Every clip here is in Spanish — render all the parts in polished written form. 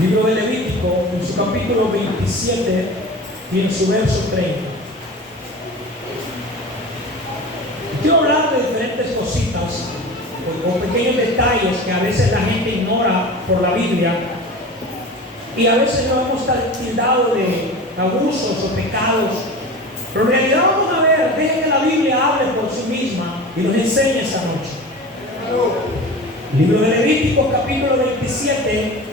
Libro de Levítico, en su capítulo 27 y en su verso 30. Quiero hablar de diferentes cositas o pequeños detalles que a veces la gente ignora por la Biblia y a veces no hemos tildado de abusos o pecados, pero en realidad vamos a ver, dejen que la Biblia hable por sí misma y nos enseñe esta noche. Libro de Levítico, capítulo 27,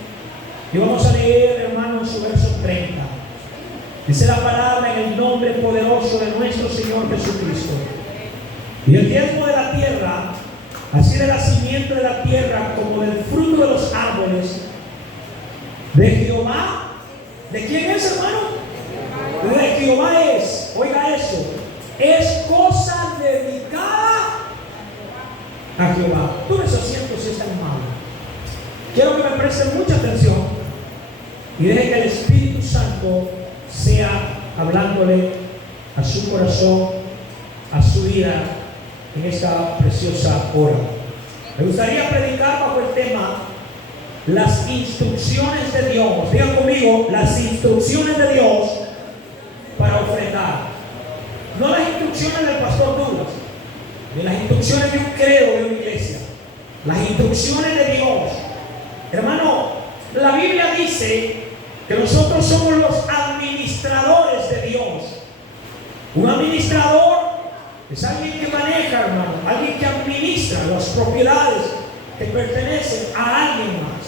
y vamos a leer, hermano, en su verso 30. Dice la palabra: en el nombre poderoso de nuestro Señor Jesucristo. Y el diezmo de la tierra, así de la simiente de la tierra como del fruto de los árboles, de Jehová. ¿De quién es, hermano? De Jehová es. Oiga eso. Es cosa dedicada a Jehová. Tú esos asientos si están mal. Quiero que me presten mucha atención y deje que el Espíritu Santo sea hablándole a su corazón, a su vida en esta preciosa hora. Me gustaría predicar bajo el tema las instrucciones de Dios. Digan conmigo: las instrucciones de Dios para ofrendar. No las instrucciones del pastor Douglas, ni las instrucciones de un credo de una iglesia. Las instrucciones de Dios. Hermano, la Biblia dice que nosotros somos los administradores de Dios. Un administrador es alguien que maneja, hermano, alguien que administra las propiedades que pertenecen a alguien más.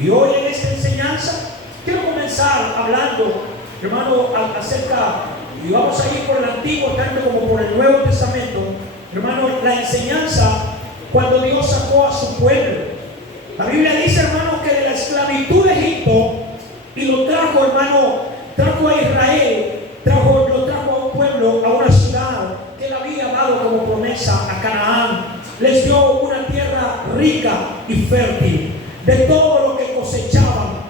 Y hoy en esta enseñanza quiero comenzar hablando, hermano, acerca, y vamos a ir por el Antiguo tanto como por el Nuevo Testamento, hermano, la enseñanza cuando Dios sacó a su pueblo. La Biblia dice, hermano, que de la esclavitud de Egipto y lo trajo, hermano, trajo a Israel, lo trajo a un pueblo, a una ciudad que él había dado como promesa a Canaán. Les dio una tierra rica y fértil. De todo lo que cosechaban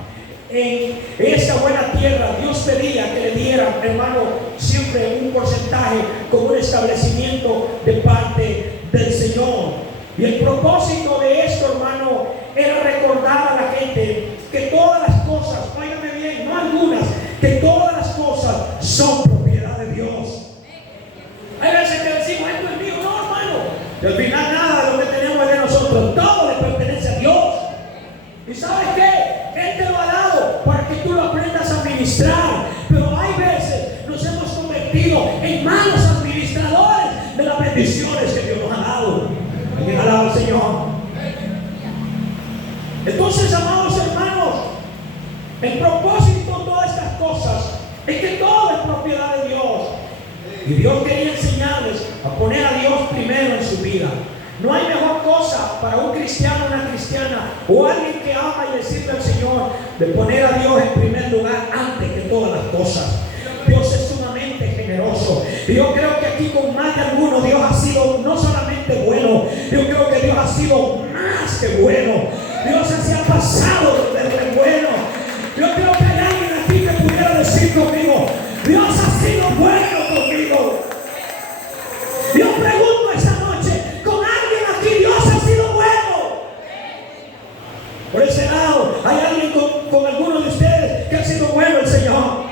en esta buena tierra, Dios pedía que le dieran, hermano, siempre un porcentaje como un establecimiento de parte del Señor. Y el propósito de esto, hermano, era recordar a la gente que todas las cosas, óigame bien, no algunas, que todas las cosas son propiedad de Dios. Hay veces que decimos: esto es mío. No, hermano, y al final nada de lo que tenemos es de nosotros, todo le pertenece a Dios. ¿Y sabes qué? Él te lo ha dado para que tú lo aprendas a administrar. Pero hay veces nos hemos convertido en malos administradores de las bendiciones que Dios nos ha dado. ¿Alguien alaba al Señor? Entonces, amados hermanos, el propósito de todas estas cosas es que todo es propiedad de Dios. Y Dios quería enseñarles a poner a Dios primero en su vida. No hay mejor cosa para un cristiano, una cristiana o alguien que ama y le sirve al Señor de poner a Dios en primer lugar antes que todas las cosas. Dios es sumamente generoso. Y yo creo que aquí con más de algunos Dios ha sido no solamente bueno, yo creo que Dios ha sido más que bueno. Dios se ha pasado de bueno. Yo creo que hay alguien aquí que pudiera decir conmigo: Dios ha sido bueno conmigo. Yo pregunto esa noche: ¿con alguien aquí Dios ha sido bueno? Por ese lado, ¿hay alguien con alguno de ustedes que ha sido bueno el Señor?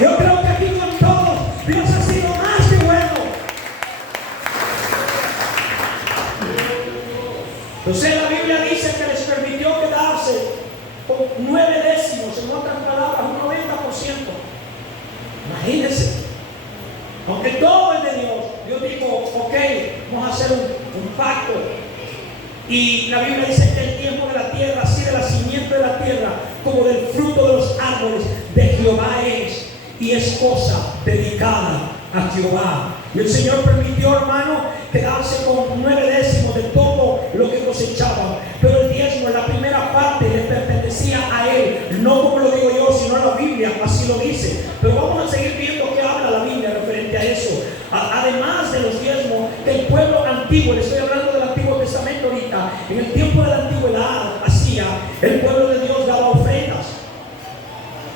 Yo creo que aquí con todos Dios ha sido más que bueno. Entonces la Biblia dice que les permitió quedarse con 9 décimos, en otras palabras, un 90%. Imagínense. Aunque todo es de Dios, Dios dijo: ok, vamos a hacer un pacto. Y la Biblia dice que el tiempo de la tierra, así de la simiente de la tierra, como del fruto de los árboles, de Jehová es, y es cosa dedicada a Jehová. Y el Señor permitió, hermano, quedarse con 9 décimos de todo lo que cosechaban. Pero el diezmo, en la primera parte, le pertenecía a Él. No como lo digo yo, sino la Biblia así lo dice. Pero vamos a seguir viendo qué habla la Biblia referente a eso. Además de los diezmos del pueblo antiguo, le estoy hablando del Antiguo Testamento ahorita. En el tiempo de la antigüedad el pueblo de Dios daba ofrendas.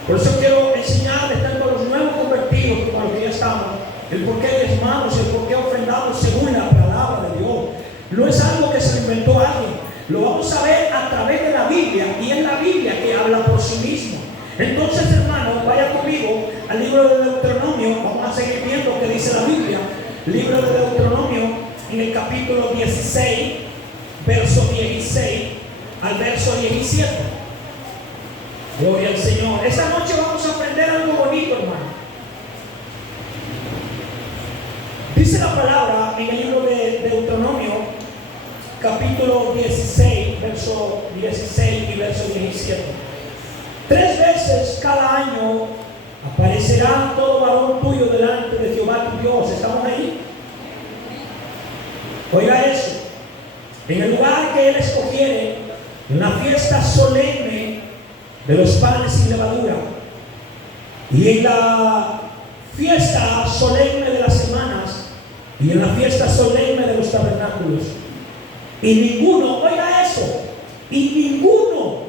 Por eso quiero enseñarles tanto a los nuevos convertidos como a los que ya estamos el por qué diezmamos, el por qué ofrendamos según la palabra de Dios. No es algo que se inventó alguien. lo vamos a ver a través de la Biblia, y es la Biblia que habla por sí mismo. Entonces, hermano, vaya conmigo al libro de Deuteronomio. Vamos a seguir viendo qué dice la Biblia. Libro de Deuteronomio, en el capítulo 16, verso 16 al verso 17. Gloria al Señor. Esta noche vamos a aprender algo bonito, hermano. Dice la palabra en el libro de Deuteronomio, capítulo 16, verso 16 y verso 17. 3 veces cada año aparecerá todo varón tuyo delante de Jehová tu Dios. ¿Estamos ahí? Oiga eso. En el lugar que él escogiere, en la fiesta solemne de los panes sin levadura, y en la fiesta solemne de las semanas, y en la fiesta solemne de los tabernáculos. Y ninguno, oiga eso, y ninguno,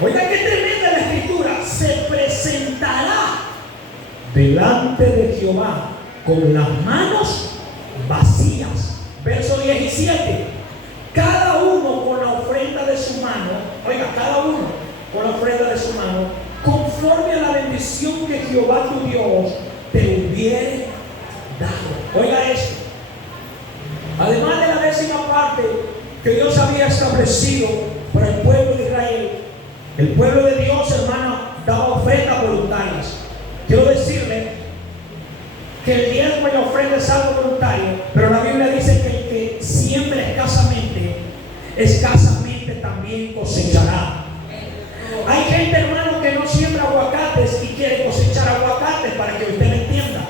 oiga qué tremenda la escritura, se presentará delante de Jehová con las manos vacías. Verso 17. Cada uno con la ofrenda de su mano, oiga, cada uno con la ofrenda de su mano, conforme a la bendición que Jehová tu Dios te hubiere dado. Oiga esto. Además de la 10ª parte que Dios había establecido para el pueblo de Israel, el pueblo de Dios, hermano, daba ofrendas voluntarias. Quiero decirle que el diezmo y la ofrenda es algo voluntario, pero la Biblia dice que el que siembra escasamente también cosechará. Hay gente, hermano, que no siembra aguacates y quiere cosechar aguacates, para que usted me entienda.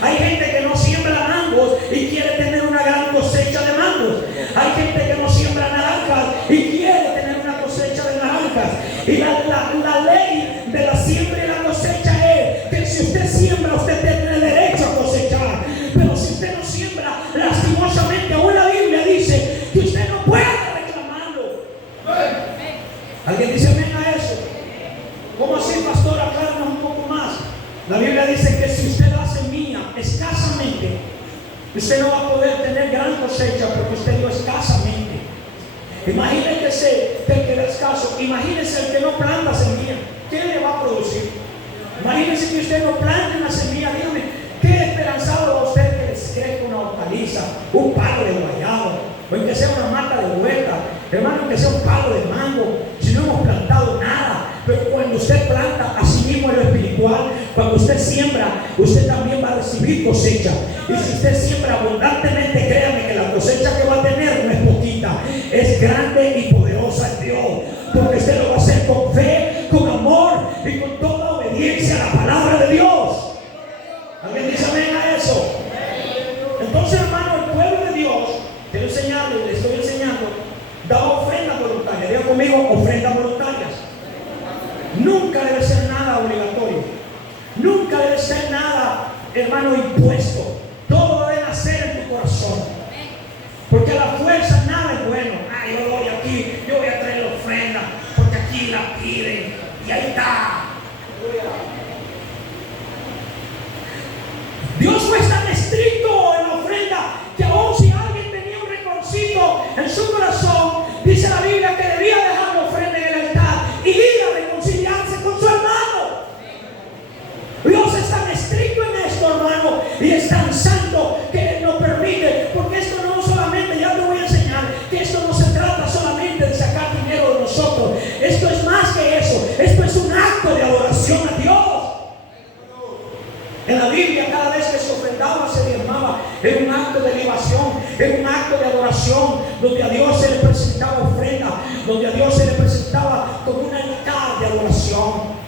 Hay gente que no siembra mangos y quiere tener una gran cosecha de mangos. Hay gente que no siembra naranjas y quiere tener una cosecha de naranjas. Y la ley de la siembra y la cosecha es que si usted siembra, usted tiene derecho a cosechar. Pero si usted no siembra, lastimosamente, aún la Biblia dice que usted no puede reclamarlo. ¿Alguien dice amén a eso? ¿Cómo así, pastor? Acláranos un poco más. La Biblia dice que si usted da semilla escasamente, usted no va a poder tener gran cosecha, porque usted dio escasamente. Imagínese el que da escaso. Imagínese el que no planta semilla. ¿Qué le va a producir? Imagínese que usted no planta una semilla. Dígame, ¿qué esperanzado va usted que les crezca una hortaliza, un palo de guayabo, o en que sea una mata de huerta, hermano, que sea un palo de mango, si no hemos plantado nada? Pero cuando usted planta, así mismo en lo espiritual, cuando usted siembra, usted también va a recibir cosecha. Y si usted siembra abundantemente, créame que la cosecha que va a tener no es poquita, es grande y poderosa en Dios, porque usted lo va a hacer con fe, con amor y con toda obediencia a la palabra de Dios. ¿Alguien dice amén a eso? Entonces, hermano, el pueblo de Dios, quiero enseñarle, le estoy enseñando, da ofrendas voluntarias. Diga conmigo, ofrendas voluntarias. Nunca debe ser nada obligatorio. Nunca debe ser nada, hermano, impuesto. Todo debe nacer en tu corazón. Porque a la fuerza nada es bueno. Yo voy aquí, yo voy a traer la ofrenda, porque aquí la piden. Y ahí está. Dios fue tan estricto en la ofrenda que aún si alguien tenía un recorcito en su corazón, dice la Biblia que debía dejar la ofrenda en el altar y ir a reconciliarse con su hermano. Dios es tan estricto en esto, hermano, y es tan santo que nos permite, porque esto no solamente, ya te voy a enseñar, que esto no se trata solamente de sacar dinero de nosotros. Esto es más que eso. Esto es un acto de adoración a Dios. En la Biblia, cada vez que se ofrendaba, se diezmaba, era un acto de libación, era un acto de adoración, donde a Dios se le presentaba ofrenda, donde a Dios se le presentaba como una altar de adoración.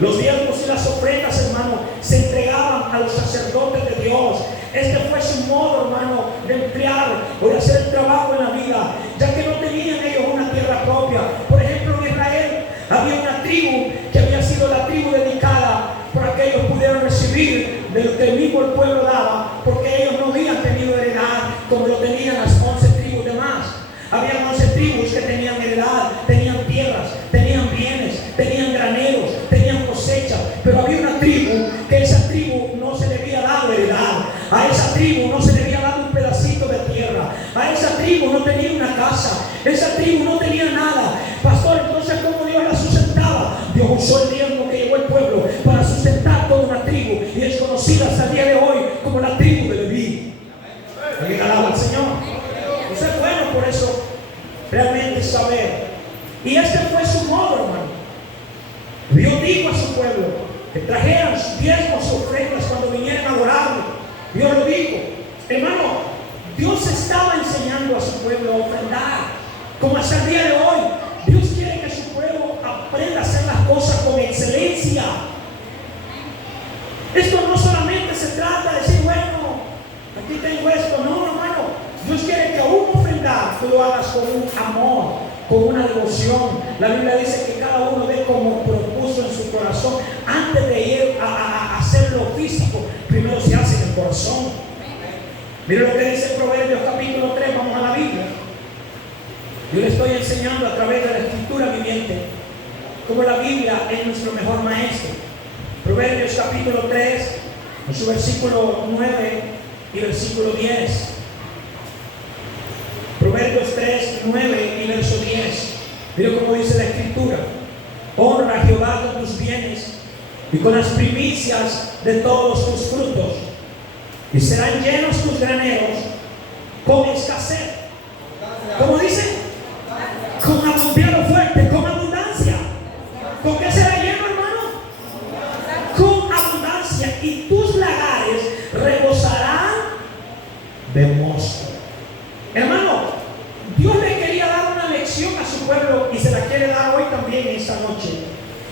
Los diezmos y las ofrendas, hermano, se entregaban a los sacerdotes de Dios. Este fue su modo, hermano, de emplear o de hacer el trabajo en la vida, ya que no tenían ellos una tierra propia. Por ejemplo, en Israel había una tribu que había sido la tribu dedicada para que ellos pudieran recibir de lo que mismo el pueblo daba, porque ellos no habían tenido heredad como lo tenían las 11 tribus demás. Habían 11 tribus que tenían heredad, tenían tierras, tenían bienes, tenían graneros, tenían cosechas, pero había una tribu que esa tribu no se le había dado heredad, a esa tribu no se le había dado un pedacito de tierra, a esa tribu tribu no tenía una casa, esa tribu no tenía nada. Pastor, entonces ¿cómo Dios la sustentaba? Dios usó el diezmo que llevó el pueblo para sustentar toda una tribu, y es conocida hasta el día de hoy como la tribu de Leví. Alguien alaba al Señor. Eso es bueno, por eso realmente saber. Y este fue su modo, hermano. Dios dijo a su pueblo que trajeran sus diezmos, sus ofrendas cuando vinieran a adorarle. Dios lo dijo. Hermano, Dios estaba enseñando a su pueblo a ofrendar, como hasta el día de hoy. Dios quiere que su pueblo aprenda a hacer las cosas con excelencia. Esto no solamente se trata de decir, bueno, aquí tengo esto. No, hermano. Dios quiere que aún ofrendar tú lo hagas con un amor, con una devoción. La Biblia dice que cada uno dé como propuso en su corazón. Antes de ir a hacer lo físico, primero se hace en el corazón. Mira lo que dice Proverbios capítulo 3, vamos a la Biblia. Yo le estoy enseñando a través de la escritura viviente cómo la Biblia es nuestro mejor maestro. Proverbios capítulo 3, en su versículo 9 y versículo 10. Proverbios 3, 9 y verso 10. Mira cómo dice la escritura: honra a Jehová con tus bienes y con las primicias de todos tus frutos, y serán llenos tus graneros con escasez. ¿Cómo dice? Con abundancia fuerte, con abundancia. ¿Con qué será lleno, hermano? Con abundancia. Y tus lagares rebosarán de mosto. Hermano, Dios le quería dar una lección a su pueblo y se la quiere dar hoy también esta noche.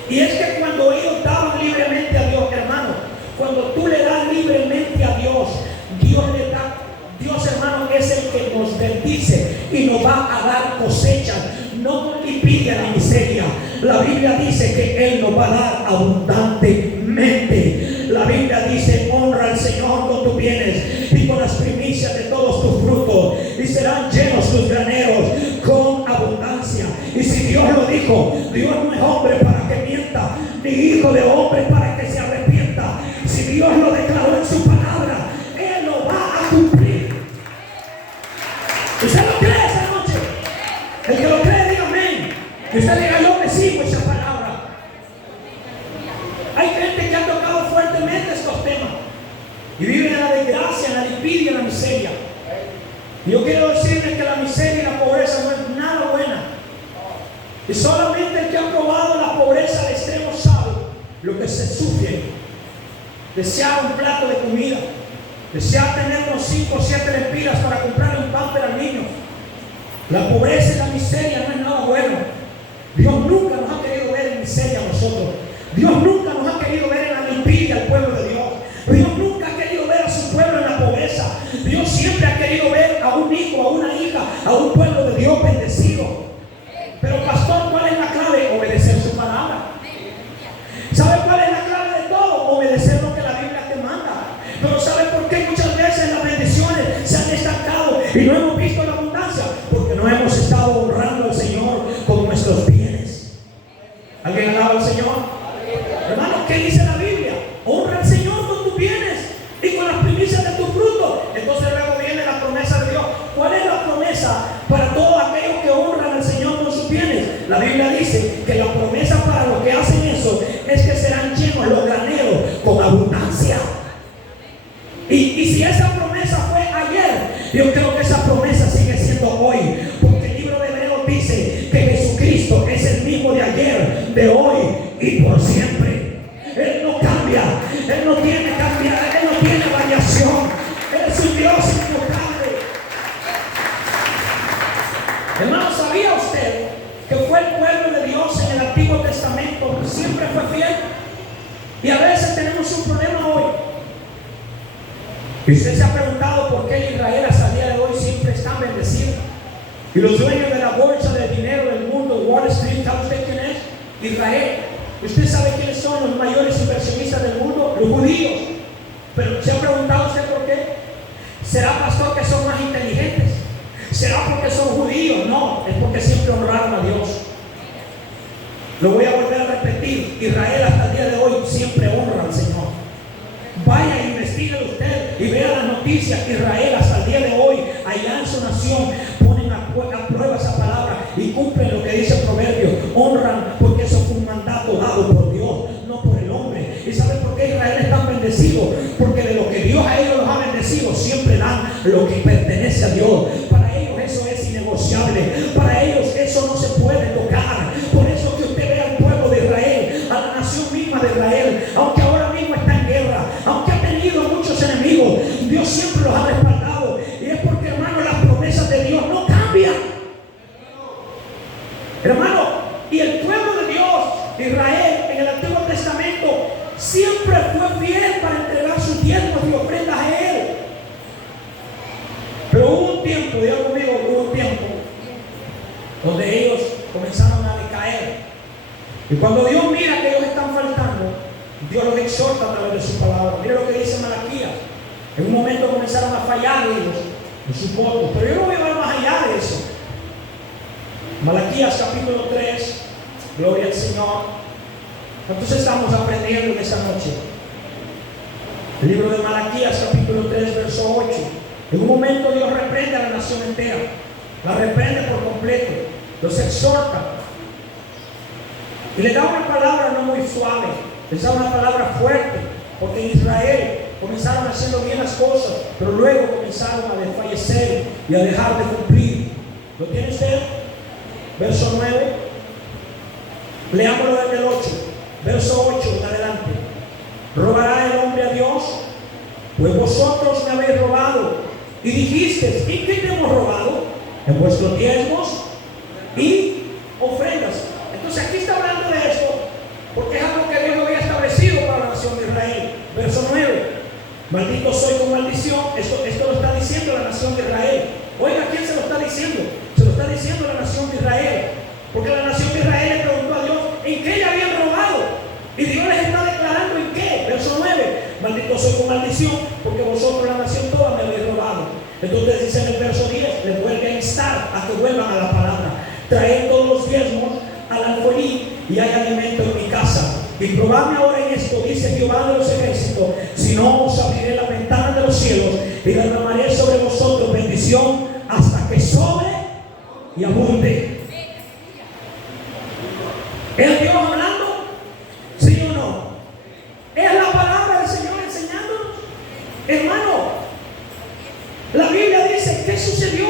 Y es que cuando ellos daban libremente a Dios, hermano, cuando tú le das libremente a Dios, Dios, hermano, es el que nos bendice y nos va a dar cosechas. No multiplica la miseria. La Biblia dice que Él nos va a dar abundantemente. La Biblia dice: honra al Señor con tus bienes y con las primicias de todos tus frutos, y serán llenos tus graneros con abundancia. Y si Dios lo dijo, Dios no es hombre para que mienta, ni hijo de hombre para que se arrepienta. Si Dios lo declaró en su palabra, Él lo va a cumplir. ¿Usted lo cree esta noche? El que lo cree, diga amén. Que usted diga: yo recibo esa palabra. Hay gente que ha tocado fuertemente estos temas y viven en la desgracia, en la envidia, en la miseria. Y yo quiero decirles que la miseria y la pobreza no es nada buena. Y solamente el que ha probado la pobreza al extremo sabe lo que se sufre. Desear un plato de comida, desear tener unos 5 o 7 lempiras para comprarle un pamper al niño. La pobreza y la miseria no es nada bueno. Dios nunca nos ha querido ver en miseria a nosotros. Dios nunca nos ha querido ver en la envidia al pueblo de Dios. Dios nunca ha querido ver a su pueblo en la pobreza. Dios siempre ha querido ver a un hijo, a una hija, a un pueblo de Dios bendecido. Pero pastor, ¿cuál es la clave? Obedecer su palabra. ¿Sabe cuál es la clave de todo? Obedecer lo que la Biblia te manda. Pero ¿sabe por qué muchas veces las bendiciones se han estancado y no hemos visto la abundancia? Porque no hemos estado honrando al Señor con nuestros bienes. ¿Alguien alaba al Señor? Hermano, ¿qué dice la Biblia? Honra al Señor con tus bienes y con las primicias de tu fruto. Entonces luego viene la promesa de Dios. ¿Cuál es la promesa para todos aquellos que honran al Señor con sus bienes? La Biblia dice que la promesa para los que hacen eso es que serán llenos los graneros con abundancia. Y si esa promesa fue ayer, yo creo que esa promesa sigue siendo hoy, porque el libro de Hebreos dice que Jesucristo es el mismo de ayer, de hoy y por siempre. Él no cambia, Él no tiene cambiar, Él no tiene variación. Él es un Dios inmutable. Hermano, ¿sabía usted que fue el pueblo de Dios en el Antiguo Testamento que siempre fue fiel? Y a veces tenemos un problema hoy. Y usted se ha preguntado por qué Israel hasta el día de hoy siempre está bendecido. Y los dueños de la bolsa de dinero del mundo, Wall Street, ¿sabe usted quién es? Israel. ¿Usted sabe quiénes son los mayores inversionistas del mundo? Los judíos. Pero ¿se ha preguntado usted por qué? ¿Será, pastor, que son más inteligentes? ¿Será porque son judíos? No, es porque siempre honraron a Dios. Lo voy a volver a repetir. Israel hasta el día de hoy siempre honra al Señor. Vaya, investigue usted y vea las noticias. Israel hasta el día de hoy, allá en su nación, Dios. Para ellos eso es innegociable. Para ellos eso no se puede tocar. Por eso que usted ve al pueblo de Israel, a la nación misma de Israel, aunque ahora mismo está en guerra, aunque ha tenido muchos enemigos, Dios siempre los ha respaldado. Y es porque, hermano, las promesas de Dios no cambian. Hermano, y el pueblo de Dios, Israel, en el Antiguo Testamento, siempre fue fiel para entregar sus diezmos y ofrendas a Él. Pero hubo un tiempo, diga conmigo, hubo un tiempo donde ellos comenzaron a decaer. Y cuando Dios mira que ellos están faltando, Dios los exhorta a través de su palabra. Mira lo que dice Malaquías. En un momento comenzaron a fallar ellos en sus votos. Pero yo no voy a ver más allá de eso. Malaquías capítulo 3, gloria al Señor. Entonces estamos aprendiendo en esta noche. El libro de Malaquías capítulo 3, verso 8. En un momento Dios reprende a la nación entera. La reprende por completo. Los exhorta. Y le da una palabra no muy suave. Les da una palabra fuerte. Porque en Israel comenzaron haciendo bien las cosas, pero luego comenzaron a desfallecer y a dejar de cumplir. ¿Lo tiene usted? Verso 9. Leámoslo desde el 8. Verso 8 en adelante. ¿Robará el hombre a Dios? Pues vosotros me habéis robado. Y dijiste, ¿y qué te hemos robado? En vuestros diezmos y ofrendas. Entonces aquí está hablando de esto, porque es algo que Dios había establecido para la nación de Israel. Verso 9. Maldito soy con maldición. Esto lo está diciendo la nación de Israel. Oiga, ¿quién se lo está diciendo? Se lo está diciendo la nación de Israel. Porque la nación de Israel le preguntó a Dios en qué le habían robado. Y Dios les está declarando en qué. Verso 9. Maldito soy con maldición, porque vosotros, la nación toda, me habéis robado. Entonces dice en el verso 10, les vuelve a instar a que vuelvan a la palabra. Traed todos los diezmos al alfolí y hay alimento en mi casa. Y probadme ahora en esto, dice Jehová de los ejércitos, si no os abriré las ventanas de los cielos y derramaré sobre vosotros bendición hasta que sobre y abunde. ¿Es Dios hablando? ¿Sí o no? ¿Es la palabra del Señor enseñándonos? Hermano, la Biblia dice, ¿qué sucedió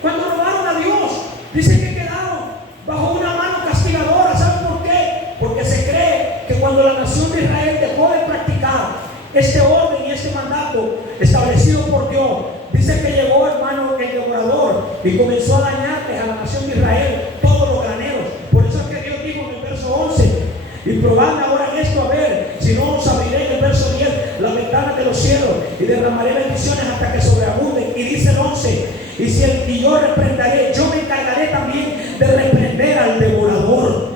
cuando robaron a Dios? Dice que quedaron bajo una mano castigadora. ¿Saben por qué? Porque se cree que cuando la nación de Israel dejó de practicar este orden y este mandato establecido por Dios, dice que llegó, hermano, el devorador y comenzó a dañarles a la nación de Israel todos los graneros. Por eso es que Dios dijo en el verso 11, y probadme ahora en esto a ver, si no os abriré en el verso 10 las ventanas de los cielos y derramaré bendiciones hasta que sobreabunden. Y dice el 11, y yo reprenderé, yo me encargaré también de reprender al devorador.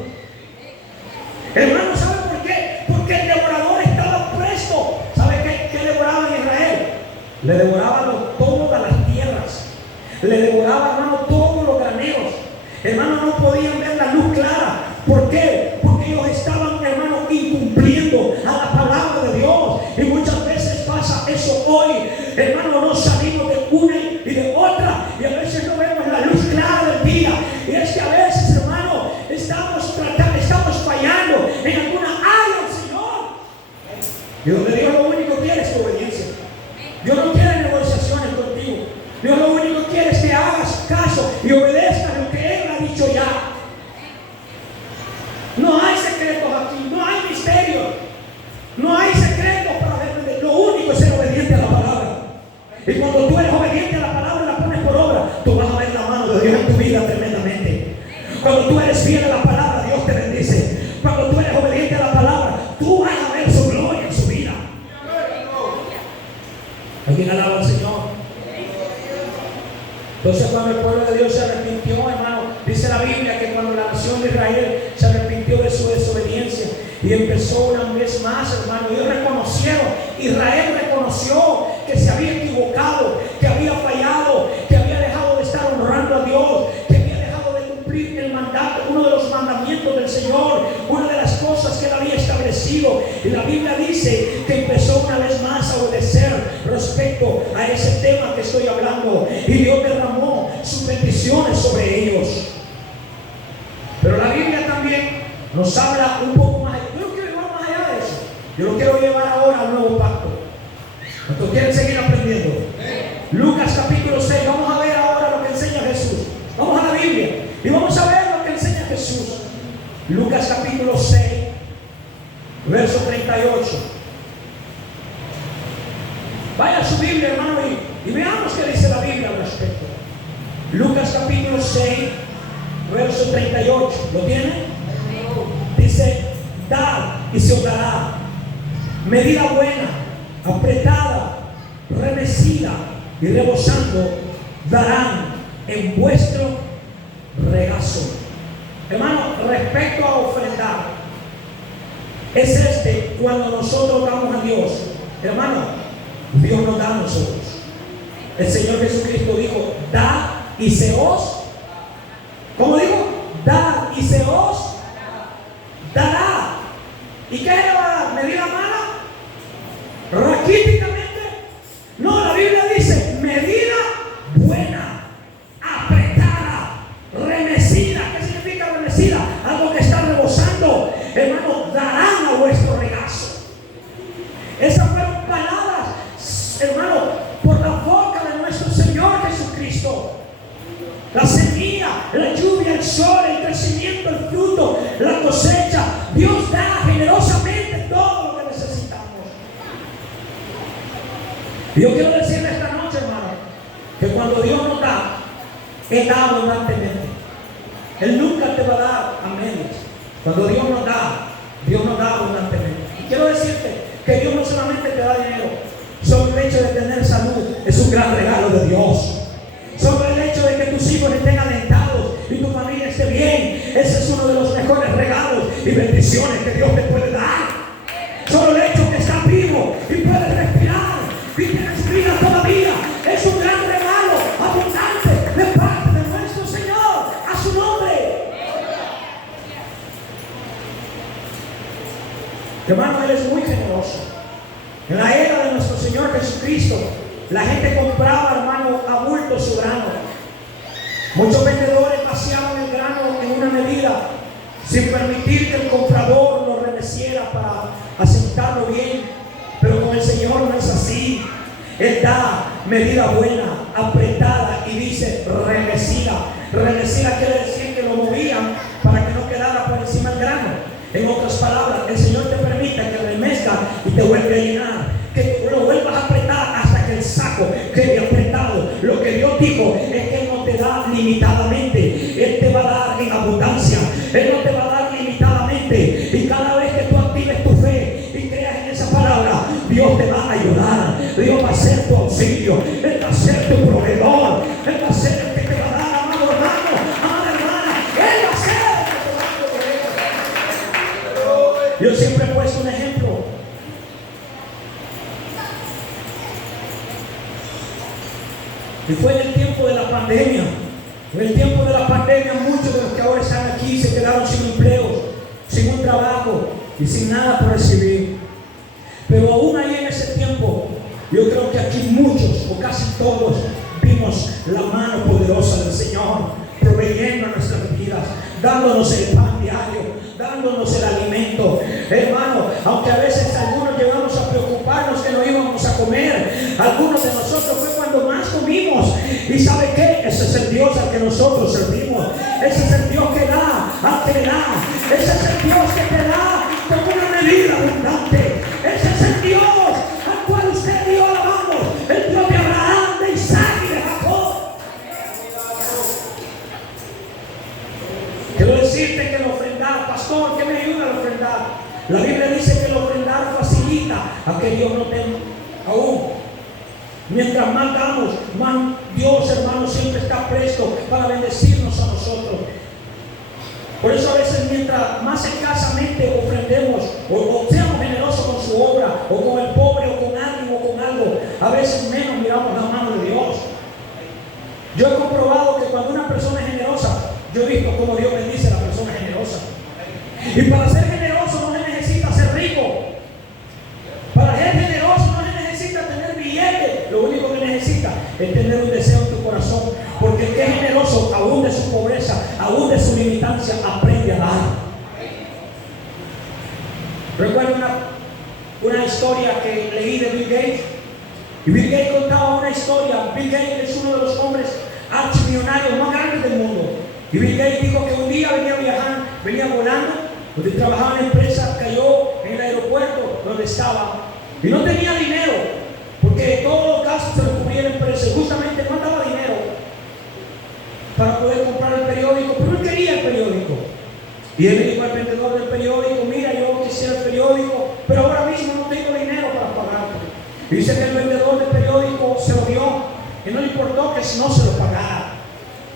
Hermano, ¿sabe por qué? Porque el devorador estaba presto. ¿Sabe qué devoraba en Israel? Le devoraban todas las tierras. Le devoraba, hermano, todos los graneros. Hermano, no podían ver la luz clara. ¿Por qué? Porque ellos estaban, hermano, incumpliendo a la palabra de Dios. Y muchas veces pasa eso hoy. Hermano, no salimos de una y de otra. Y a veces no vemos la luz clara del día. Y es que a veces, hermano, estamos fallando en alguna área del Señor. Y donde Dios lo único quiere es tu obediencia. Dios no quiere negociaciones contigo. Dios lo único que quiere es que hagas caso y obedezcas lo que Él ha dicho ya. No hay secretos aquí, no hay misterio, no hay secretos para defender. Lo único es ser obediente a la palabra. Y cuando tú eres obediente a la palabra y la pones por obra, tú vas a ver la mano de Dios en tu vida tremendamente. Cuando tú eres fiel a la palabra, Dios te bendice. Cuando tú eres obediente a la palabra, tú vas a ver su gloria en su vida. ¿Alguien alaba al Señor? Entonces cuando el pueblo de Dios se arrepintió, hermano, dice la Biblia que cuando la nación de Israel se arrepintió de su desobediencia y empezó una vez más, hermano, ellos reconocieron, Israel reconoció que se había equivocado, que había fallado, que había dejado de estar honrando a Dios, que había dejado de cumplir el mandato, uno de los mandamientos del Señor, una de las cosas que Él había establecido. Y la Biblia dice que empezó una vez más a obedecer respecto a ese tema que estoy hablando, y Dios derramó sus bendiciones sobre ellos. Pero la Biblia también nos habla un poco más. Yo no quiero llevar más allá de eso. Yo lo quiero llevar ahora a un nuevo pacto. ¿Cuántos quieren seguir aprendiendo? Lucas capítulo 6, vamos Lucas capítulo 6, verso 38. Vaya a su Biblia, hermano, y veamos qué dice la Biblia al respecto. Lucas capítulo 6, verso 38. ¿Lo tiene? Dice: dad y se os dará, medida buena, apretada, remecida y rebosando, darán en vuestro regazo. Hermano, respecto a ofrendar, es cuando nosotros damos a Dios, hermano, Dios nos da a nosotros. El Señor Jesucristo dijo: dad y se os, ¿cómo dijo? Dad y se os dará. ¿Y qué le va a dar? ¿Medida mala? ¿Raquíticamente? No, la Biblia dice medida buena, apretada, remecida. ¿Qué significa remecida? Algo que está rebosando. Hermano, darán a vuestro regazo. Esas fueron palabras, hermano, por la boca de nuestro Señor Jesucristo. La semilla, la lluvia, el sol, el crecimiento, el fruto, la cosecha. Dios da generosamente todo lo que necesitamos. Y yo quiero decirle esta noche, hermano, que cuando Dios nos da, Él da abundantemente. Él nunca te va a dar a medias. Cuando Dios nos da abundantemente. Y quiero decirte que Dios no solamente te da dinero. Solo el hecho de tener salud es un gran regalo de Dios. Solo el hecho de que tus hijos estén alentados y tu familia esté bien, ese es uno de los mejores regalos y bendiciones que Dios te puede dar. Solo el hecho que estás vivo y puedes respirar y tienes vida todavía es un gran regalo abundante de parte de nuestro Señor. A su nombre. Hermano, Él es muy generoso. En la era de nuestro Señor Jesucristo, la gente compraba, hermano, a bulto su grano. Muchos vendedores vaciaban el grano en una medida sin permitir que el comprador lo remeciera para asentarlo bien. Pero con el Señor no es así. Él da medida buena, apretada, y dice remecida. Remecida quiere decir que lo movían para que no quedara por encima el grano. En otras palabras, el Señor te permite que remezca y te vuelve a llenar, que lo vuelvas a apretar hasta que el saco quede apretado. Lo que Dios dijo es que Él no te da limitadamente, Él te va a dar en abundancia. Él no te va a dar limitadamente. Y cada vez que tú actives tu fe y creas en esa palabra, Dios te va a ayudar. Dios va a ser tu auxilio. Él va a ser tu proveedor. Él va a ser el que te va a dar, amado hermano, amada hermana. Él va a ser el que te va a proveer. Yo siempre he puesto un ejemplo. Y fue en el tiempo de la pandemia. En el tiempo de la pandemia, muchos de los que ahora están aquí se quedaron sin empleo, sin un trabajo y sin nada por recibir. Pero aún ahí en ese tiempo, yo creo que aquí muchos o casi todos vimos la mano poderosa del Señor proveyendo nuestras vidas, dándonos el pan diario, dándonos el alimento. Hermano, aunque a veces algunos llegamos a preocuparnos que no íbamos a comer, algunos de nosotros fue cuando más comimos. ¿Y sabe qué? Ese es el Dios al que nosotros servimos. Ese es el Dios que da al que da. Ese es el Dios que te da con una medida abundante. Ese es el Dios al cual usted y yo alabamos, el Dios de Abraham, de Isaac y de Jacob. Quiero decirte que el ofrendar, pastor, ¿qué me ayuda a ofrendar? La Biblia dice que el ofrendar facilita a que Dios no tenga aún. Mientras más damos, más Dios, hermano, siempre está presto para bendecirnos a nosotros. Por eso a veces mientras más escasamente ofrendemos o seamos generosos con su obra o con el pobre o con alguien o con algo, a veces menos miramos la mano de Dios. Yo he comprobado que cuando una persona es generosa, yo he visto cómo Dios bendice a la persona generosa. Y para ser generoso no se necesita ser rico. Para ser generoso no se necesita tener billetes. Lo único que necesita es tener un deseo en tu corazón. Porque el que es generoso, aún de su pobreza, aún de su limitancia, aprende a dar. Recuerdo una historia que leí de Bill Gates. Y Bill Gates contaba una historia. Bill Gates es uno de los hombres archimillonarios más grandes del mundo. Y Bill Gates dijo que un día venía venía volando, donde trabajaba en la empresa, cayó en el aeropuerto donde estaba y no tenía dinero, porque todos los gastos se los cubría la empresa, y justamente no daba dinero para poder comprar el periódico, pero él quería el periódico. Y él le dijo al vendedor del periódico: mira, yo quisiera el periódico, pero ahora mismo no tengo dinero para pagarte. Y dice que el vendedor del periódico se lo dio y no le importó que no se lo pagara.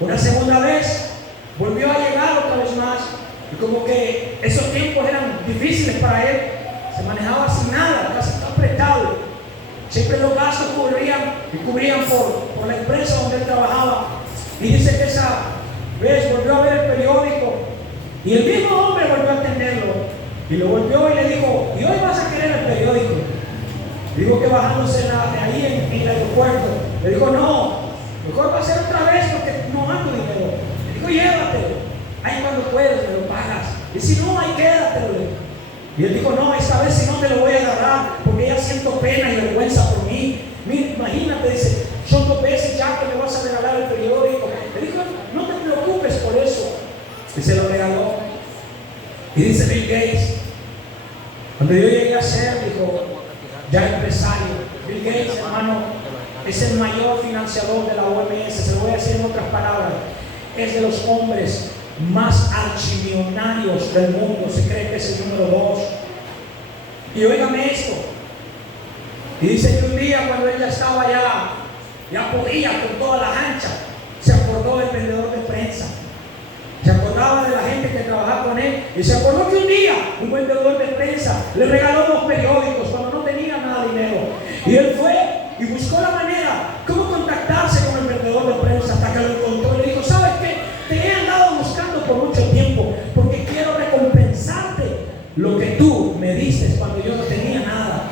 Una segunda vez volvió a llegar otra vez más, y como que esos tiempos eran difíciles para él, se manejaba sin nada, casi apretado. Siempre los gastos cubrían por la empresa donde él trabajaba. Y dice que esa vez volvió a ver el periódico y el mismo hombre volvió a atenderlo y lo volvió y le dijo: ¿y hoy vas a querer el periódico? Digo que bajándose ahí en el aeropuerto, le dijo: no, mejor va a ser otra vez porque no ando dinero. Le dijo: llévatelo, ahí cuando puedes me lo pagas, y si no, ahí quédatelo. Y él dijo: no, esta vez si no te lo voy a agarrar, porque ya siento pena y vergüenza por mí. Mira, imagínate, dice, son 2 veces ya que me vas a regalar el periódico. Le dijo: no te preocupes por eso. Y se lo regaló. Y dice Bill Gates, cuando yo llegué a ser, dijo, ya empresario, Bill Gates, hermano, es el mayor financiador de la OMS. Se lo voy a decir en otras palabras: es de los hombres más archimillonarios del mundo. Se cree que es el número 2. Y óigame esto. Y dice que un día, cuando él ya estaba ya podía con todas las anchas, se acordó del vendedor de prensa. Se acordaba de la gente que trabajaba con él. Y se acordó que un día un vendedor de prensa le regaló 2 periódicos cuando no tenía nada de dinero. Y él fue y buscó la manera cómo contactarse con el vendedor de prensa, hasta que lo encontró y le dijo: ¿sabes qué? Te he andado buscando por mucho tiempo porque quiero recompensarte lo que tú me diste cuando yo no tenía nada.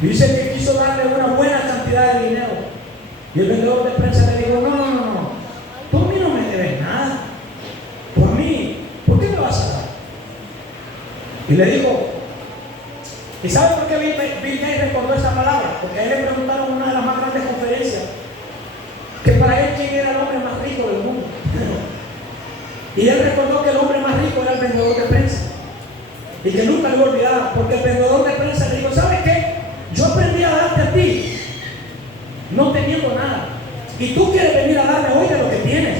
Dice que quiso darle una buena cantidad de dinero. Y el vendedor de prensa le dijo: no, tú a mí no me debes nada. Tú a mí, ¿por qué me vas a dar? Y le dijo, ¿y sabe por qué Bill Gates recordó esa palabra? Porque a él le preguntaron en una de las más grandes conferencias que para él quién era el hombre más rico del mundo. Y él recordó que el hombre más rico era el vendedor de prensa. Y que nunca lo olvidara, porque el vendedor de prensa le dijo: ¿sabes qué? Yo aprendí a darte a ti no teniendo nada, y tú quieres venir a darme hoy de lo que tienes.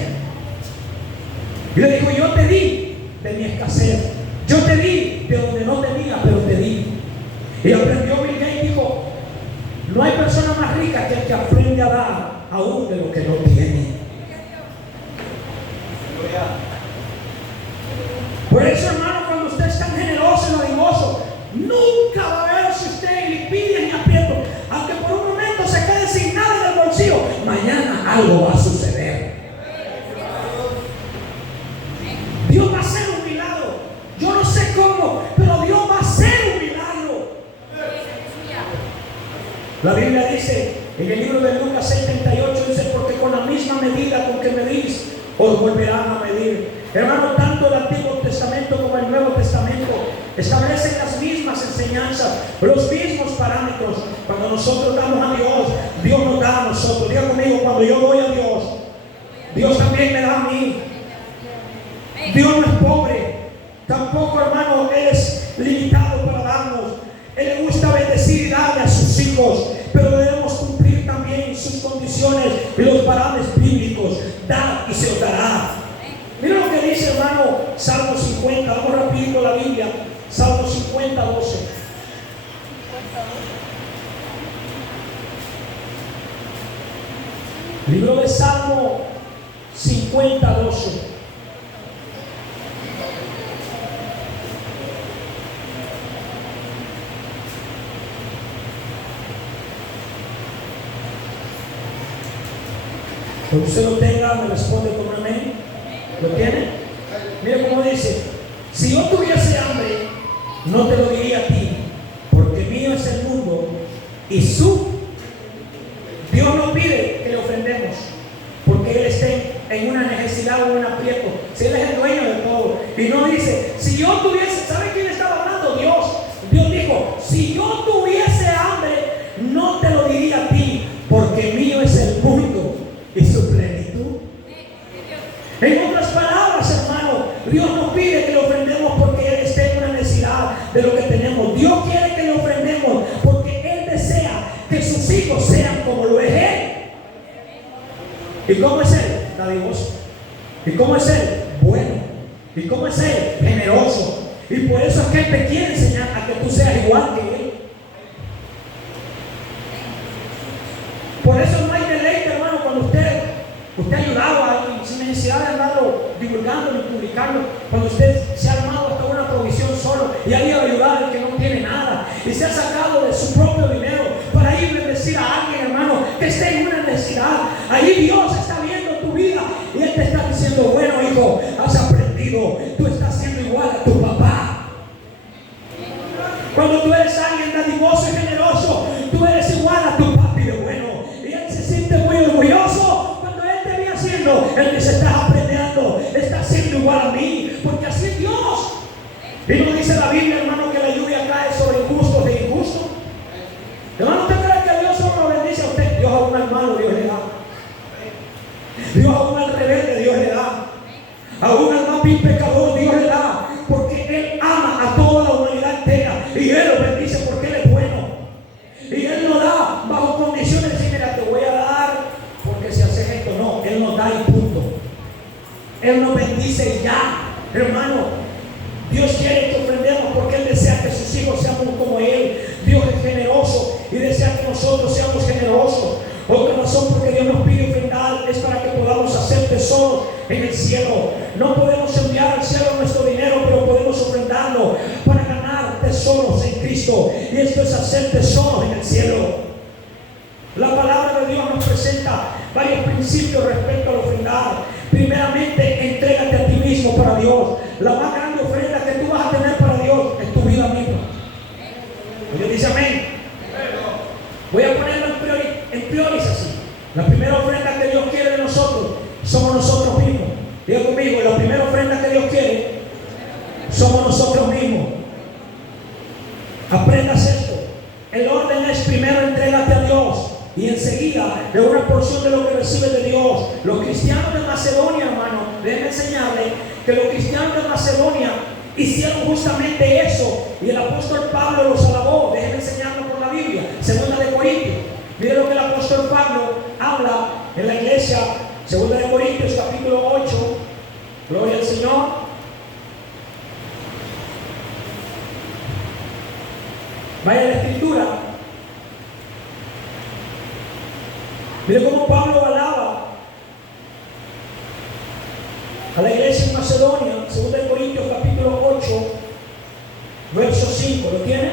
Y le dijo: yo te di de mi escasez, yo te di de donde no tenía, pero te di. Y aprendió Bill Gates, dijo: no hay persona más rica que el que aprende a dar aún de lo que no tiene. Por eso, hermano, cuando usted es tan generoso y dadivoso, nunca va a ver si usted le pide ni aprieto. Aunque por un momento se quede sin nada en el bolsillo, mañana algo va a suceder. Dios va a hacer un milagro. Yo no sé cómo, pero Dios va a hacer un milagro. La Biblia dice en el libro de Lucas 6:38, dice: porque con la misma medida con que medís, os volverán a medir. Hermano, tanto el Antiguo Testamento como el Nuevo Testamento establecen las mismas enseñanzas, los mismos parámetros. Cuando nosotros damos a Dios, Dios nos da a nosotros. Diga conmigo: cuando yo doy a Dios, Dios también me da a mí. Dios no es pobre, tampoco, hermano, Él es limitado para darnos. Él le gusta bendecir y darle a sus hijos, pero debemos cumplir también sus condiciones y los parámetros bíblicos. Da y se os dará. Mira lo que dice, hermano, Salmo 50. Vamos rapidito a la Biblia. Salmo 50, 12. Libro de Salmo 50, 12. Cuando usted lo tenga, me responde con amén. ¿Lo tiene? Mira cómo dice: si yo tuviese hambre, no te lo diría a ti, porque mío es el mundo y su. Dios no pide que le ofrendemos, porque Él esté en una necesidad o en un aprieto. Si Él es el dueño de todo. Y no dice: si yo tuviese, ¿sabe quién estaba hablando? Dios. Dios dijo: si yo tuviese hambre, no te lo diría a ti, porque mío es el mundo y su plenitud. En otras palabras, hermano, Dios no pide ¿Y cómo es Él? Dadivoso. ¿Y cómo es Él? Bueno. ¿Y cómo es Él? Generoso. Y por eso es que Él te quiere enseñar a que tú seas igual que Él. Por eso no hay deleite, hermano, cuando usted ayudaba a alguien sin necesidad de andarlo divulgando ni publicarlo, cuando usted se ha armado hasta una provisión solo y ha ido a ayudar al que no tiene nada y se ha sacado de su propio dinero para ir a bendecir a alguien, hermano, que esté en una necesidad. Ahí Dios está viendo tu vida y Él te está diciendo: bueno, hijo, has aprendido, tú estás siendo igual a tu papá. Cuando tú eres alguien dadivoso y generoso, tú eres igual a tu papi de bueno. Y Él se siente muy orgulloso cuando Él te ve haciendo. Él dice: estás aprendiendo, estás siendo igual a mí, porque así es Dios. Y no dice la Biblia, hermano, que la lluvia cae sobre injustos e injustos. Hermano, ¿usted cree que Dios solo lo bendice a usted? Dios a un hermano, Dios le da. Dios a un rebelde, Dios le da. A un alma vil pecador, Dios le da. Porque Él ama a toda la humanidad entera. Y Él lo bendice porque Él es bueno. Y Él no da bajo condiciones de: mira, te voy a dar porque si haces esto. No, Él nos da y punto. Él nos bendice y ya. Hermano, Dios quiere que ofrendemos porque Él desea que sus hijos seamos como Él. Dios es generoso y desea que nosotros seamos generosos. Otra razón por que Dios nos pide ofrendar es para que podamos hacer tesoros en el cielo. No podemos enviar al cielo nuestro dinero, pero podemos ofrendarlo para ganar tesoros en Cristo. Y esto es hacer tesoros en el cielo. La palabra de Dios nos presenta varios principios respecto al ofrendar. Primeramente, entrégate a ti mismo para Dios. La más grande ofrenda que tú vas a tener para Dios es tu vida misma. Dios dice amén. Voy a ponerlo en prioris así. La primera ofrenda que Dios quiere de nosotros somos nosotros mismos. Diga conmigo: la primera ofrenda que Dios quiere somos nosotros mismos. Aprendas esto. El orden es: primero entrégate a Dios y enseguida de una porción de lo que recibes de Dios. Los cristianos de Macedonia, hermano, déjenme enseñarle que los cristianos de Macedonia hicieron justamente eso, y el apóstol Pablo los alabó. Déjenme enseñarlo por la Biblia. Segunda de Corintios. Miren lo que el apóstol Pablo habla en la iglesia. Segunda de Corintios, capítulo 8. Gloria al Señor. Vaya a la escritura. Mire cómo Pablo alaba a la iglesia en Macedonia. 2 de Corintios capítulo 8, verso 5. ¿Lo tiene?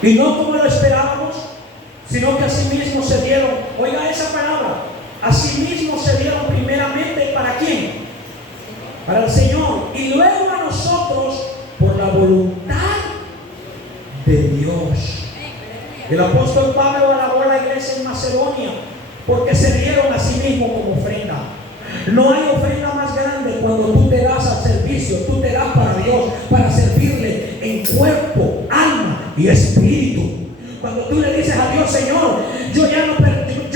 Y no como lo esperábamos, sino que asimismo se dieron. Oiga esa palabra: asimismo se dieron primeramente. ¿Para quién? Para el Señor, y luego a nosotros por la voluntad de Dios. El apóstol Pablo alabó a la iglesia en Macedonia porque se dieron a sí mismos como ofrenda. No hay ofrenda más grande cuando tú te das al servicio. Tú te das para Dios, para servirle en cuerpo, alma y espíritu. Cuando tú le dices a Dios: Señor, yo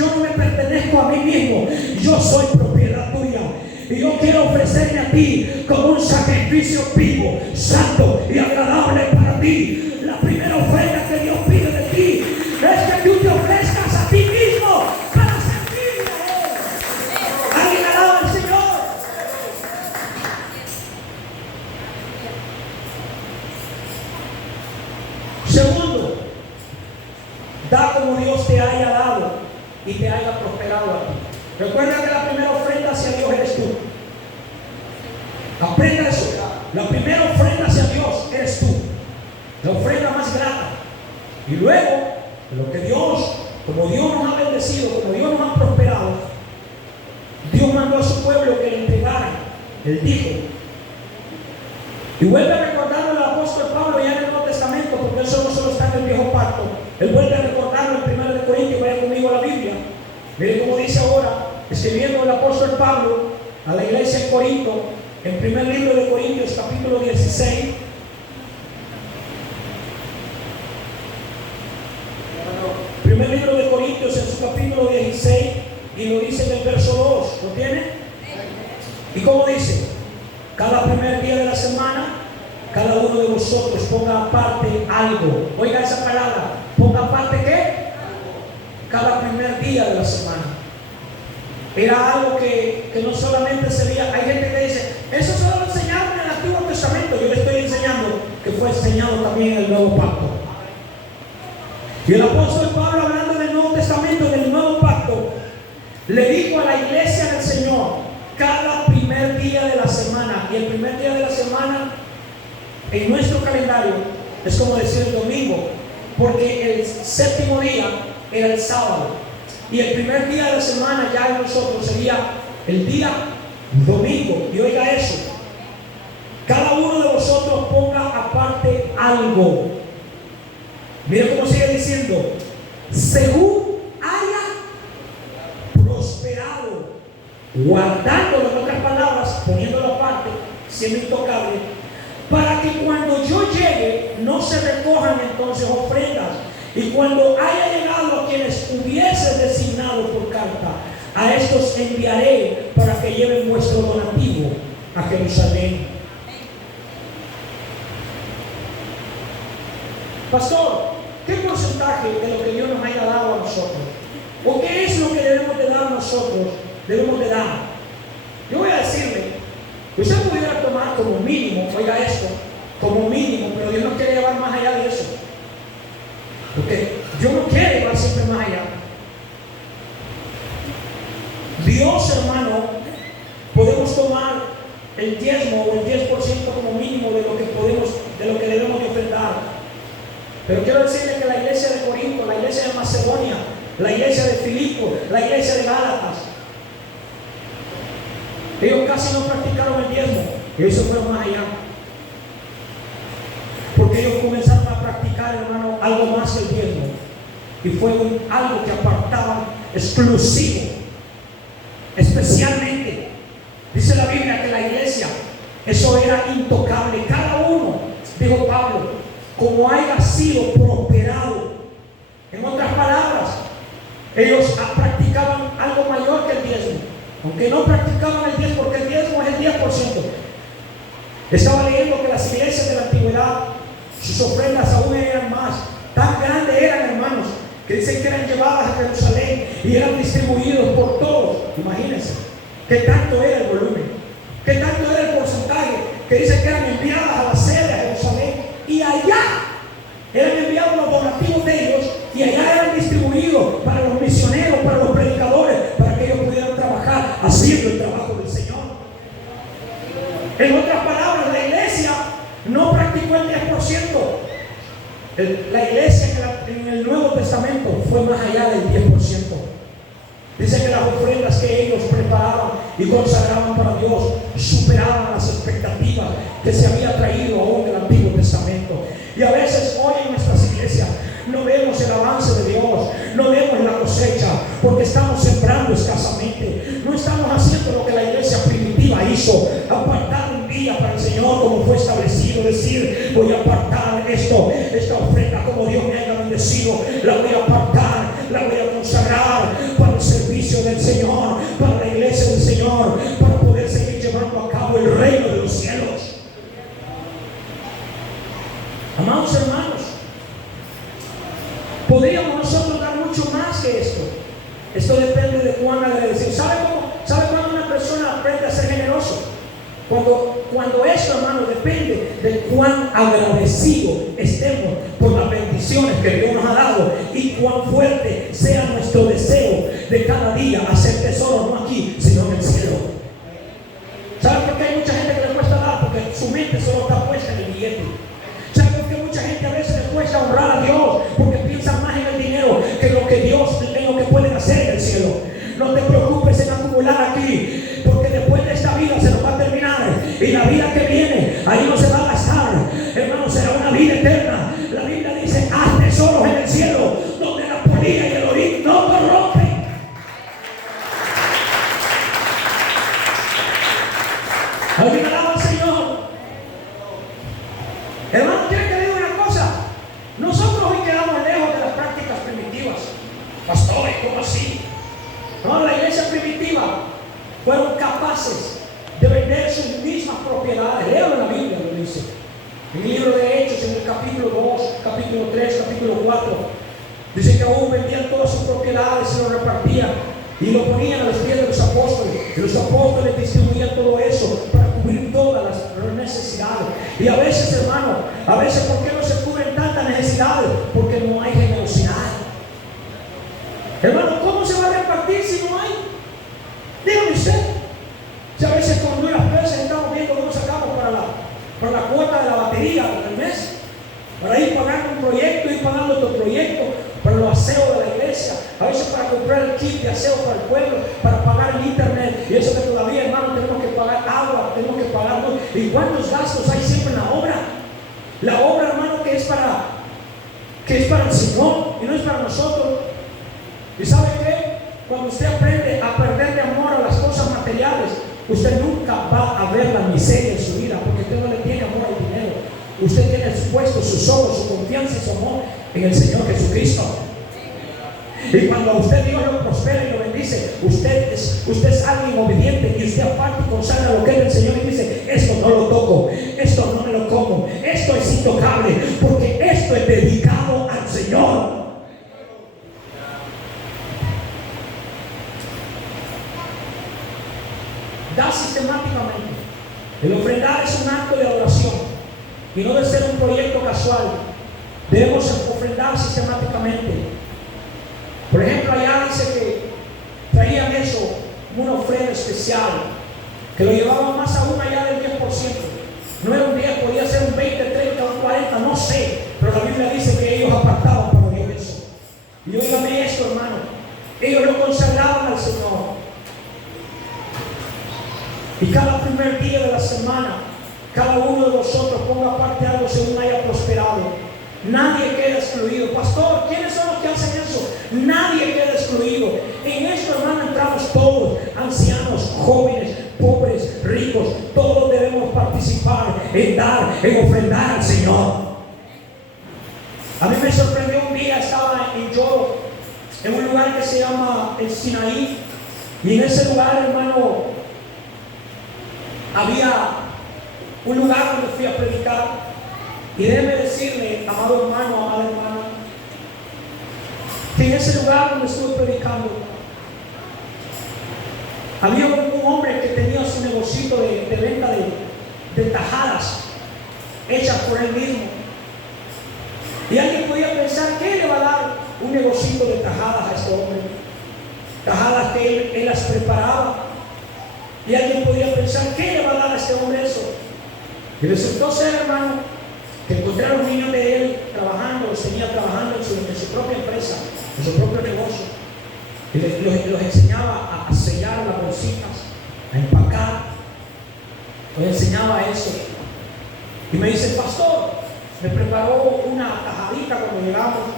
no me pertenezco a mí mismo, yo soy propiedad tuya, y yo quiero ofrecerme a ti como un sacrificio vivo, santo y agradable para ti. La primera ofrenda que Dios pide de ti es que tú te ofrezcas a ti mismo para servirle a Él. Alguien alaba al Señor. Segundo, da como Dios te haya dado y te haya prosperado a ti. Recuerda que la primera ofrenda hacia Dios eres tú. Aprenda eso. La primera ofrenda hacia Dios eres tú. La ofrenda más grata. Y luego, lo que Dios, como Dios nos ha bendecido, como Dios nos ha prosperado, Dios mandó a su pueblo que le entregaran. Él dijo, y vuelve a recordarlo el apóstol Pablo ya en el Nuevo Testamento, porque eso no solo está en el Viejo Pacto. Él vuelve a recordarlo en 1 de Corintios. Vaya conmigo a la Biblia. Miren cómo dice ahora, escribiendo el apóstol Pablo a la iglesia en Corinto, en primer libro de Corintios, capítulo 16. Primer libro de Corintios, en su capítulo 16, y lo dice en el verso 2. ¿Lo tiene? ¿Y cómo dice? Cada primer día de la semana, cada uno de vosotros ponga aparte algo. Oiga esa palabra. ¿Ponga aparte qué? Cada primer día de la semana. era algo que no solamente se veía. Hay gente que dice, eso solo lo enseñaron en el Antiguo Testamento. Yo le estoy enseñando que fue enseñado también en el Nuevo Pacto. Y el apóstol Pablo, hablando del Nuevo Testamento, del Nuevo Pacto, le dijo a la iglesia del Señor, cada primer día de la semana, y el primer día de la semana en nuestro calendario es como decir el domingo, porque el séptimo día era el sábado, y el primer día de la semana ya en nosotros sería el día domingo. Y oiga eso, cada uno de vosotros ponga aparte algo. Mira cómo sigue diciendo, según haya prosperado, guardándolo, en otras palabras, poniéndolo aparte, siendo intocable, para que cuando yo llegue no se recojan entonces ofrendas, y cuando haya llegado a quienes hubiese designado por carta, a estos enviaré para que lleven vuestro donativo a Jerusalén. Pastor, ¿qué porcentaje de lo que Dios nos haya dado a nosotros? ¿O qué es lo que debemos de dar a nosotros? Debemos de dar. Yo voy a decirle, usted pudiera tomar como mínimo, oiga esto, como mínimo, pero Dios nos quiere llevar más allá de eso. Porque Dios no quiere llevar siempre más allá. Dios, hermano, podemos tomar el diezmo o el 10% como mínimo de lo que podemos, de lo que debemos de ofrendar. Pero quiero decirle que la iglesia de Corinto, la iglesia de Macedonia, la iglesia de Filipo, la iglesia de Gálatas, ellos casi no practicaron el diezmo, y eso fue más allá. Porque ellos comenzaron a practicar, hermano, algo más que el diezmo. Y fue algo que apartaban exclusivo, especialmente. Dice la Biblia que la iglesia, eso era intocable. Cada uno, dijo Pablo, como haya sido prosperado. En otras palabras, ellos practicaban algo mayor que el diezmo, aunque no practicaban el 10%, porque el diezmo es el 10%. Estaba leyendo que las iglesias de la antigüedad, sus ofrendas aún eran más, tan grandes eran, hermanos, que dicen que eran llevadas a Jerusalén y eran distribuidos por todos. Imagínense qué tanto era el volumen, qué tanto era el porcentaje, que dicen que eran enviadas a la sede de Jerusalén, y allá eran enviados los donativos de ellos, y allá eran distribuidos para los misioneros, para los predicadores, para que ellos pudieran trabajar haciendo el trabajo del Señor. En otras palabras, la iglesia no practicó el 10%. La iglesia en el Nuevo Testamento fue más allá del 10%. Dice que las ofrendas que ellos preparaban y consagraban para Dios superaban las expectativas que se había traído aún del Antiguo Testamento. Y a veces hoy en nuestras iglesias no vemos el avance de Dios, no vemos la cosecha, porque estamos sembrando escasamente. No estamos haciendo lo que la iglesia primitiva hizo, apartar un día para el Señor como fue establecido, decir, voy a apartar esta ofrenda como Dios me haya bendecido, la voy a apartar, la voy a consagrar para el servicio del Señor, para la iglesia del Señor, para poder seguir llevando a cabo el reino de los cielos. Amados hermanos, podríamos nosotros dar mucho más que esto. Esto depende de cuán agradecido. ¿Sabe cuándo una persona aprende a ser generoso? Cuando esto, hermano, depende de cuán agradecido estemos por las bendiciones que Dios nos ha dado y cuán fuerte sea nuestro deseo de cada día hacer tesoros, no aquí, sino en el cielo. ¿Sabe por qué hay mucha gente que le cuesta dar? Porque su mente solo está puesta en el billete. ¿Sabe por qué mucha gente a veces le cuesta honrar a Dios? Porque piensan más en el dinero que lo que Dios, en lo que pueden hacer en el cielo. No te preocupes en acumular aquí, porque después de esta vida se nos va a terminar, y la vida que viene, ahí no se va a gastar, hermano, será una vida eterna. La Biblia dice, haz tesoros en el cielo, donde la polilla y el orín no corrompen. ¿Alguien alaba al Señor? Hermano, ¿quiere que le diga una cosa? Nosotros hoy quedamos lejos de las prácticas primitivas. Pastores, ¿cómo así? No, la iglesia primitiva fueron capaces de vender sus mismas propiedades. Léalo en la Biblia, lo dice. En el libro de Hechos, en el capítulo 2, capítulo 3, capítulo 4, dice que aún vendían todas sus propiedades y lo repartían y lo ponían a los pies de los apóstoles. Y los apóstoles distribuían todo eso para cubrir todas las necesidades. Y a veces, hermano, ¿por qué no se cubren tantas necesidades? Porque no hay generosidad. Hermano, ¿cómo se va a repartir si no hay? Dígame usted. Si a veces con duras veces estamos viendo cómo sacamos para la cuota de la batería del mes, para ir pagando un proyecto, ir pagando otro proyecto, para los aseos de la iglesia, a veces para comprar el kit de aseo para el pueblo, para pagar el internet, y eso que todavía, hermano, tenemos que pagar agua, tenemos que pagar todo. ¿Y cuántos gastos hay siempre en la obra? La obra, hermano, que es para el Señor y no es para nosotros. ¿Y sabe qué? Cuando usted aprende a perderle amor a las cosas materiales, usted nunca va a ver la miseria en su vida, porque usted no le tiene amor al dinero. Usted tiene puesto sus ojos, su confianza y su amor en el Señor Jesucristo. Y cuando a usted Dios lo prospera y lo bendice, usted es alguien obediente, y usted aparte consagra lo que es del Señor y dice: esto no lo toco, esto no me lo como, esto es intocable, porque esto es dedicado al Señor. Da sistemáticamente. El ofrendar es un acto de adoración y no debe ser un proyecto casual. Debemos ofrendar sistemáticamente. Por ejemplo, allá dice que traían eso, una ofrenda especial, que lo llevaban más aún allá del 10%. No era un 10, podía ser un 20, 30, un 40, no sé, pero la Biblia dice que ellos apartaban para Dios eso. Y óigame esto, hermano, ellos lo consagraban al Señor. Y cada primer día de la semana, cada uno de vosotros ponga aparte algo según haya prosperado. Nadie queda excluido. Pastor, ¿quiénes son los que hacen eso? Nadie queda excluido. En esto, hermano, entramos todos, ancianos, jóvenes, pobres, ricos. Todos debemos participar en dar, en ofrendar al Señor. A mí me sorprendió un día, estaba en Yoro, en un lugar que se llama el Sinaí, y en ese lugar, hermano, había un lugar donde fui a predicar. Y déjeme decirle, amado hermano, amada hermana, que en ese lugar donde estuve predicando, había un hombre que tenía su negocito de venta de tajadas hechas por él mismo. Y alguien podía pensar: ¿qué le va a dar un negocito de tajadas a este hombre? Tajadas que él las preparaba. Y alguien podía pensar: ¿qué le va a dar a este hombre eso? Y resultó ser, hermano, que encontraron niños de él trabajando, los tenía trabajando en su propia empresa, en su propio negocio. Y los enseñaba a sellar las bolsitas, a empacar. Los enseñaba eso. Y me dice: pastor, me preparó una tajadita cuando llegamos,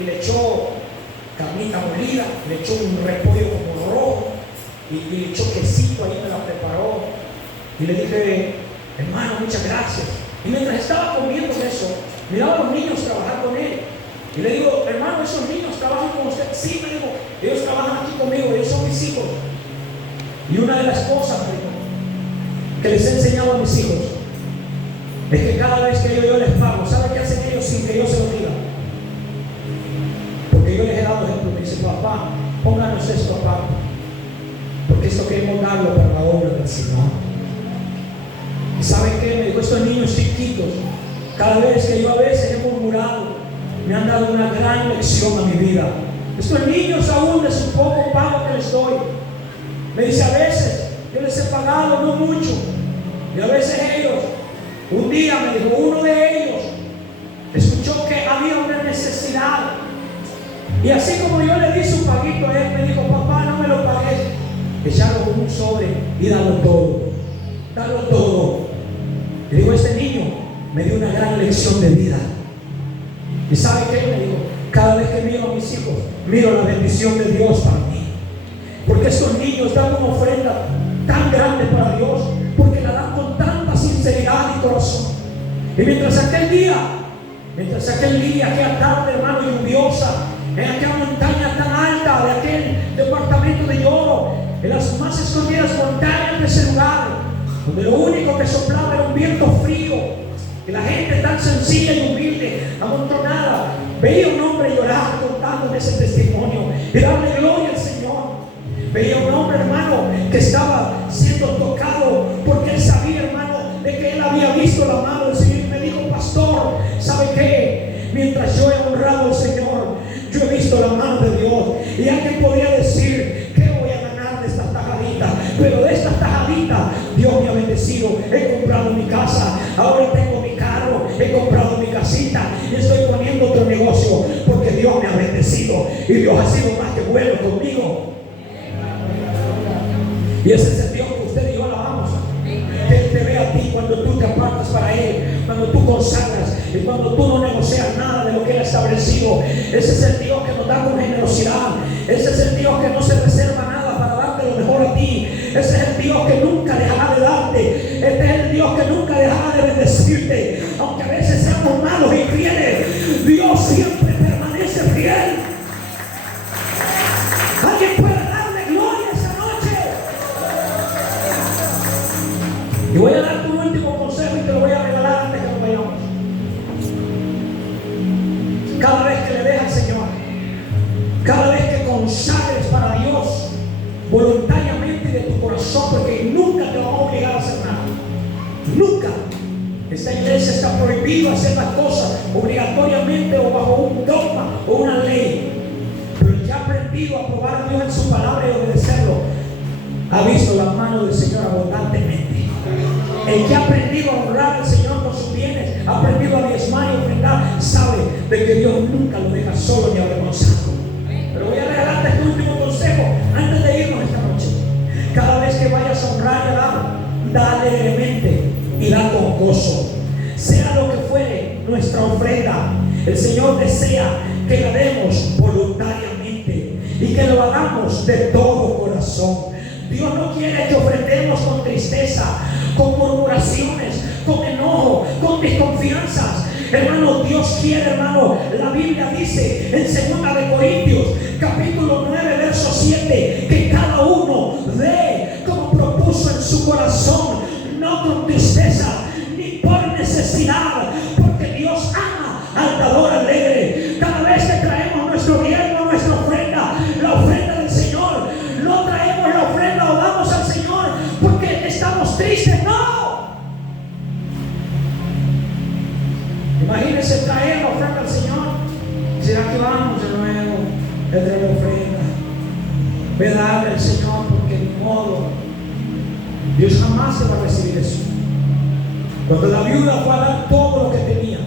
y le echó carnita molida, le echó un repollo como rojo, y le echó quesito, ahí me la preparó. Y le dije: hermano, muchas gracias. Y mientras estaba comiendo eso, miraba a los niños trabajar con él. Y le digo: hermano, ¿esos niños trabajan con usted? Sí, me dijo, ellos trabajan aquí conmigo, ellos son mis hijos. Y una de las cosas, me dijo, que les he enseñado a mis hijos, es que cada vez que yo les pago, ¿sabe qué hacen ellos sin que yo se lo diga? Porque yo les he dado ejemplo. Me dice: papá, pónganos esto aparte, porque esto queremos darlo para la obra del Señor. ¿Y saben qué? Me dijo: estos niños chiquitos, cada vez que yo a veces he murmurado, me han dado una gran lección a mi vida. Estos niños, aún de su poco pago que les doy, me dice: a veces yo les he pagado no mucho, y a veces ellos, un día me dijo, uno de ellos escuchó que había una necesidad, y así como yo le di su paguito a él, me dijo: papá, no me lo pagues, echarlo con un sobre y dalo todo, dalo todo. Y digo: este niño me dio una gran lección de vida. ¿Y sabe qué? Me dijo: cada vez que miro a mis hijos, miro la bendición de Dios para mí. Porque estos niños dan una ofrenda tan grande para Dios, porque la dan con tanta sinceridad y corazón. Y mientras aquel día, aquella tarde, hermano, lluviosa, en aquella montaña tan alta de aquel departamento de Yoro, en las más escondidas montañas de ese lugar, donde lo único que soplaba era un viento frío, y la gente tan sencilla y humilde, amontonada, veía un hombre llorar contándome ese testimonio y darle gloria al Señor. Veía un hombre, hermano, que que estaba siendo tocado, porque él sabía, hermano, de que él había visto la mano del Señor. Y me dijo: pastor, ¿sabe qué? Mientras yo he honrado al Señor, yo he visto la mano de Dios. Y alguien podría decir: ¿qué voy a ganar de estas tajaditas? Pero de estas tajaditas Dios me ha bendecido. He comprado mi casa, ahora tengo mi carro, he comprado mi casita y estoy poniendo otro negocio, porque Dios me ha bendecido y Dios ha sido más que bueno conmigo. Y ese es el Dios que usted y yo alabamos. Que Él te ve a ti cuando tú te apartas para Él, cuando tú consagras y cuando tú no negocias nada de lo que Él ha establecido. Ese es el Dios que nos da con generosidad. Ese es el Dios que no se reserva nada para darte lo mejor a ti. Ese es el Dios que nunca dejará de darte. Este es el Dios que nunca dejará de bendecirte. Aunque a veces seamos malos y fieles, Dios siempre permanece fiel. ¿Alguien puede darle gloria esa noche? Y voy a darte un último consejo y te lo voy a regalar antes que nos vayamos. Cada vez que le dejas al Señor, cada vez que consagres para Dios voluntariamente de tu corazón, porque nunca te vamos a obligar a hacer nada. Nunca. Esta iglesia está prohibido hacer las cosas obligatoriamente o bajo un dogma o una ley. Pero el que ha aprendido a probar a Dios en su palabra y obedecerlo, ha visto la mano del Señor abundantemente. El que ha aprendido a honrar al Señor con sus bienes, ha aprendido a diezmar y ofrendar, sabe de que Dios nunca lo deja solo ni avergonzado. Pero voy a regalarte este último consejo antes de irnos esta noche. Cada vez que vayas a honrar y a dar, da alegremente y da con gozo. Sea lo que fuere nuestra ofrenda, el Señor desea que la demos voluntariamente y que lo hagamos de todo corazón. Dios no quiere que ofrendemos con tristeza, con murmuraciones, con enojo, con desconfianzas. Hermano, Dios quiere, hermano, la Biblia dice en 2 Corintios capítulo 9 verso 7 que cada uno dé como propuso en su corazón, no con tristeza ni por necesidad, porque Dios ama al dador alegre. Cada vez que traemos nuestro diezmo, nuestra ofrenda, la ofrenda del Señor, no traemos la ofrenda o damos al Señor porque estamos tristes, no. Imagínense traer la ofrenda al Señor. ¿Será que vamos de nuevo a traer la ofrenda? Ve a darle al Señor, porque de modo Dios jamás te va a recibir eso. Cuando la viuda fue a dar todo lo que tenía,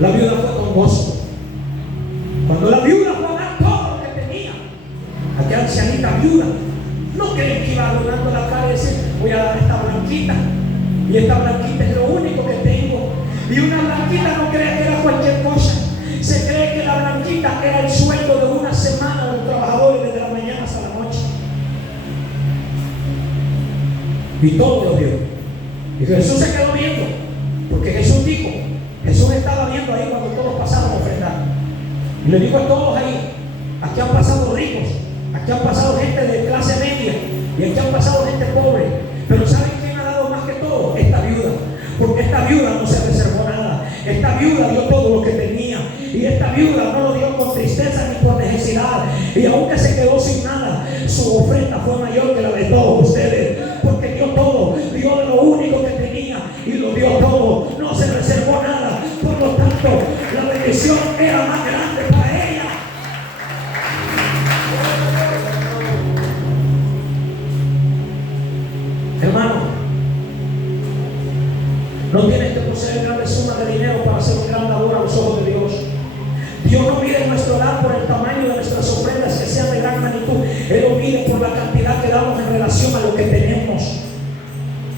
la viuda fue con gozo. Cuando la viuda fue a dar todo lo que tenía, aquella ancianita viuda, no creen que iba adorando la cara y decir: voy a dar esta blanquita, y esta blanquita es lo único que tengo. Y una blanquita no cree que era cualquier cosa. Se cree que la blanquita era el sueldo de una semana de los trabajadores desde la mañana hasta la noche. Y todo lo dio. Y Jesús se quedó viendo, porque Jesús dijo, Jesús estaba viendo ahí cuando todos pasaron a ofrendar. Y le dijo a todos ahí: aquí han pasado ricos, aquí han pasado gente de clase media, y aquí han pasado gente pobre. Pero ¿saben quién ha dado más que todo? Esta viuda. Porque esta viuda no se reservó nada. Esta viuda dio todo lo que tenía. Y esta viuda no lo dio con tristeza ni por necesidad. Y aunque se quedó sin nada, su ofrenda fue mayor que la de todos ustedes. Porque dio todo, dio lo único que tenía y lo dio todo. No se reservó nada. Por lo tanto, la bendición era más grande para ella. Hermano, no tienes que poseer grandes sumas de dinero para hacer un gran labor a los ojos de Dios. Dios no mide nuestro dar por el tamaño de nuestras ofrendas que sean de gran magnitud. Él lo mide por la cantidad que damos en relación a lo que tenemos.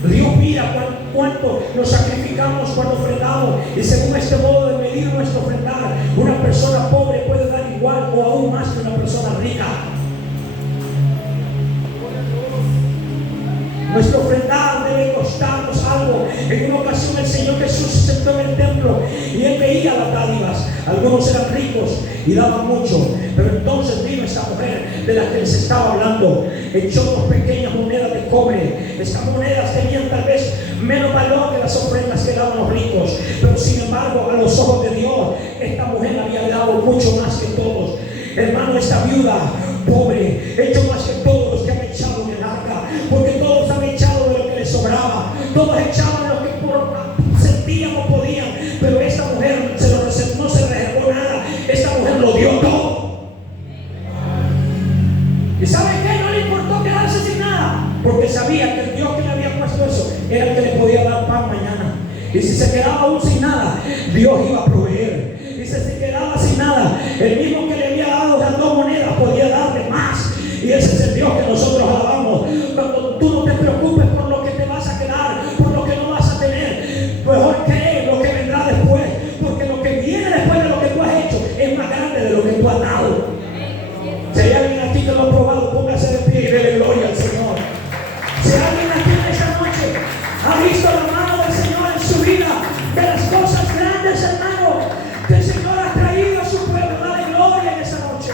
Dios mira cuánto nos sacrificamos cuando ofrendamos, y según este modo de medir nuestro ofrendar, una persona pobre puede dar igual o aún más que una persona rica. Nuestro ofrendar debe costarnos algo. En una ocasión el Señor Jesús se sentó en el templo y Él veía las dádivas. Algunos eran ricos y daban mucho, pero entonces vino esta mujer de la que les estaba hablando, echó 2 pequeñas monedas de cobre. Estas monedas tenían tal vez menos valor que las ofrendas que daban los ricos, pero sin embargo a los ojos de Dios esta mujer había dado mucho más que todos. Hermano, esta viuda pobre echó más que todos los que han echado en el agua. sabía que el Dios que le había puesto eso era el que le podía dar pan mañana. Y si se quedaba aún sin nada, Dios iba a proveer. Y si se quedaba sin nada, el mismo que le había dado las 2 monedas podía darle más. Y ese es el Dios que nosotros alabamos. Cuando tú no te preocupes por lo que te vas a quedar, por lo que no vas a tener, mejor cree lo que vendrá después, porque lo que viene después de lo que tú has hecho es más grande de lo que tú has dado. Si hay alguien aquí que lo ha probado, póngase de pie y dele gloria al Señor. Si alguien aquí en esta noche ha visto la mano del Señor en su vida, de las cosas grandes, hermano, que el Señor ha traído a su pueblo, dale gloria en esta noche.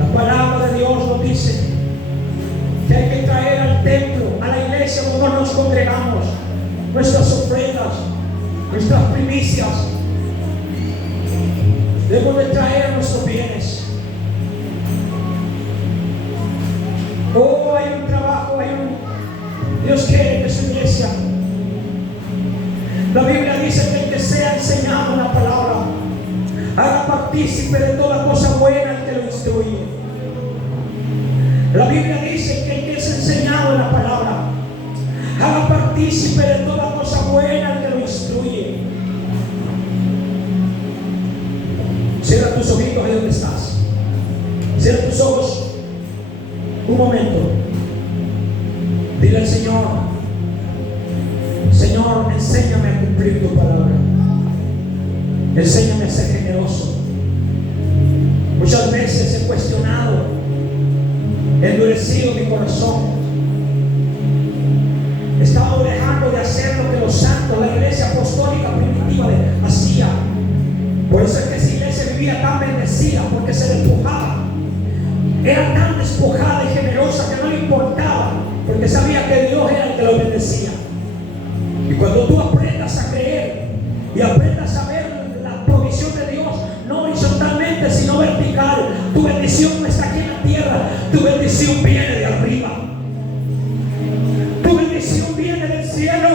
La palabra de Dios nos dice que hay que traer al templo, a la iglesia donde nos congregamos, nuestras ofrendas, nuestras primicias. Debemos de traer nuestros bienes. Oh, hay un trabajo, Dios quiere que su iglesia. La Biblia dice que el que sea enseñado en la palabra haga partícipe de toda cosa buena el que lo instruye. La Biblia dice que el que es enseñado en la palabra haga partícipe de toda cosa buena el que lo instruye. Cierra tus ojitos ahí donde estás. Cierra tus ojos un momento. Dile al Señor: Señor, enséñame a cumplir tu palabra. Enséñame a ser generoso. Muchas veces he cuestionado, he endurecido mi corazón. He estado dejando de hacer lo que los santos, la iglesia apostólica primitiva hacía. Por eso es que esa iglesia vivía tan bendecida, porque se despojaba. Era tan despojada y generosa que no le importaba, porque sabía que Dios era el que lo bendecía. Y cuando tú aprendas a creer y aprendas a ver la provisión de Dios, no horizontalmente sino vertical, tu bendición no está aquí en la tierra, tu bendición viene de arriba. Tu bendición viene del cielo.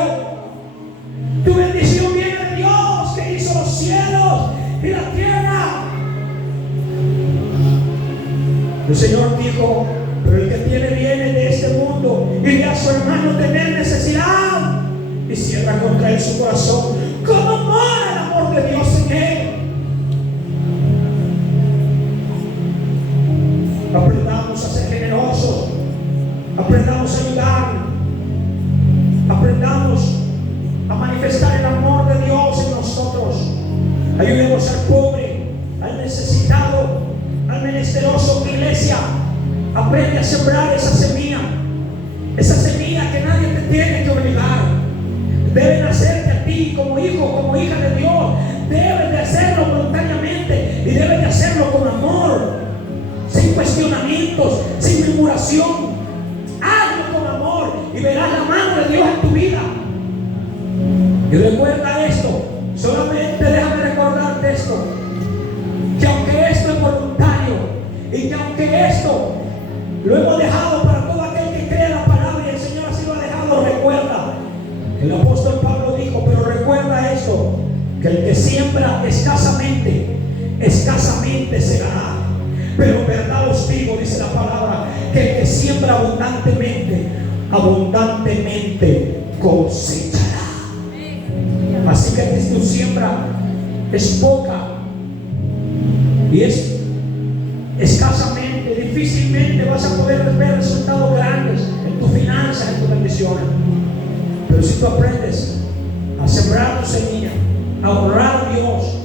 Tu bendición viene de Dios que hizo los cielos y la tierra. El Señor dijo: pero el que tiene bienes de este mundo y ve a su hermano tener necesidad y cierra contra él su corazón, ¿cómo mora el amor de Dios en él? Aprendamos a ser generosos, aprendamos a ayudar, aprendamos a manifestar el amor de Dios en nosotros. Ayudemos al pobre, al necesitado, al menesteroso. Mi iglesia, aprende a sembrar esa semilla que nadie te tiene que obligar. Deben hacerte a ti como hijo, como hija de Dios. Debes de hacerlo voluntariamente y debes de hacerlo con amor, sin cuestionamientos, sin murmuración. Hazlo con amor y verás la mano de Dios en tu vida. Y recuerda esto, solamente déjame recordarte esto, que aunque esto es voluntario y que aunque esto lo hemos dejado para todo aquel que cree la palabra y el Señor así lo ha dejado, recuerda, el apóstol Pablo dijo: pero recuerda esto, que el que siembra escasamente, escasamente segará. Pero en verdad os digo, dice la palabra, que el que siembra abundantemente, abundantemente cosechará. Así que si tu siembra es poca y es escasamente, difícilmente vas a poder ver resultados grandes en tus finanzas, en tus bendiciones. Pero si tú aprendes a sembrar tu semilla, a honrar a Dios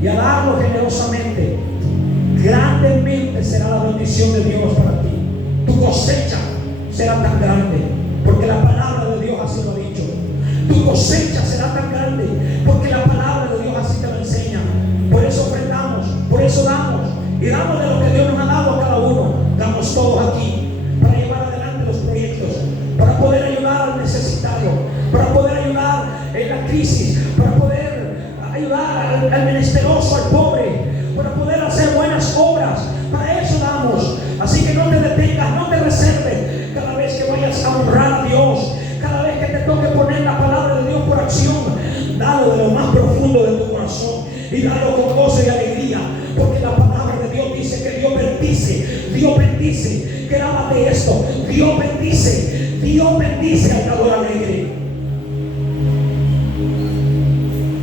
y a darlo generosamente, grandemente será la bendición de Dios para ti. Tu cosecha será tan grande, porque la palabra de Dios así lo ha dicho. Tu cosecha será tan grande, porque la palabra de Dios así te lo enseña. Por eso ofrendamos, por eso damos, y damos de lo que Dios nos ha dado a cada uno. Damos todos aquí para llevar adelante los proyectos, para poder ayudar al necesitado, para poder ayudar en la crisis, para poder ayudar al menesteroso, al pobre, para poder hacer buenas obras. Para eso damos. Así que no te detengas, no te reserves. Cada vez que vayas a honrar a Dios, cada vez que te toque poner la palabra de Dios por acción, dalo de lo más profundo de tu corazón y dalo con gozo y alegría, porque la palabra de comparte esto. Dios bendice al dador alegre.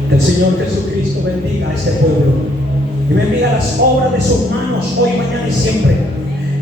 Que el Señor Jesucristo bendiga a este pueblo y bendiga las obras de sus manos hoy, mañana y siempre.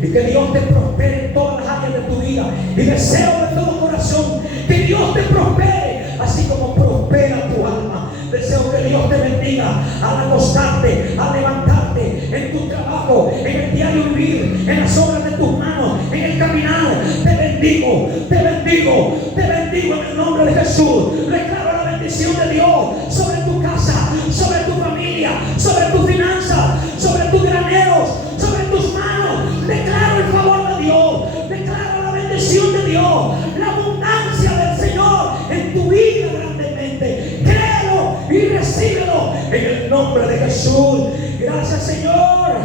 Y que Dios te prospere en todas las áreas de tu vida. Y deseo de todo corazón que Dios te prospere, así como prospera tu alma. Deseo que Dios te bendiga al acostarte, al levantarte, en tu trabajo, en el diario vivir, en las obras de tus manos, en el caminar. Te bendigo, te bendigo, te bendigo en el nombre de Jesús. Declaro la bendición de Dios sobre tu casa, sobre tu familia, sobre tus finanzas, sobre tus graneros, sobre tus manos. Declaro el favor de Dios, declaro la bendición de Dios, la abundancia del Señor en tu vida grandemente. Créelo y recíbelo en el nombre de Jesús. Gracias, Señor.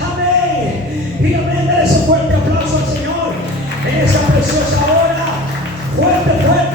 Amén. Y amén. Dale ese fuerte aplauso al Señor en esa preciosa hora. Fuerte, fuerte.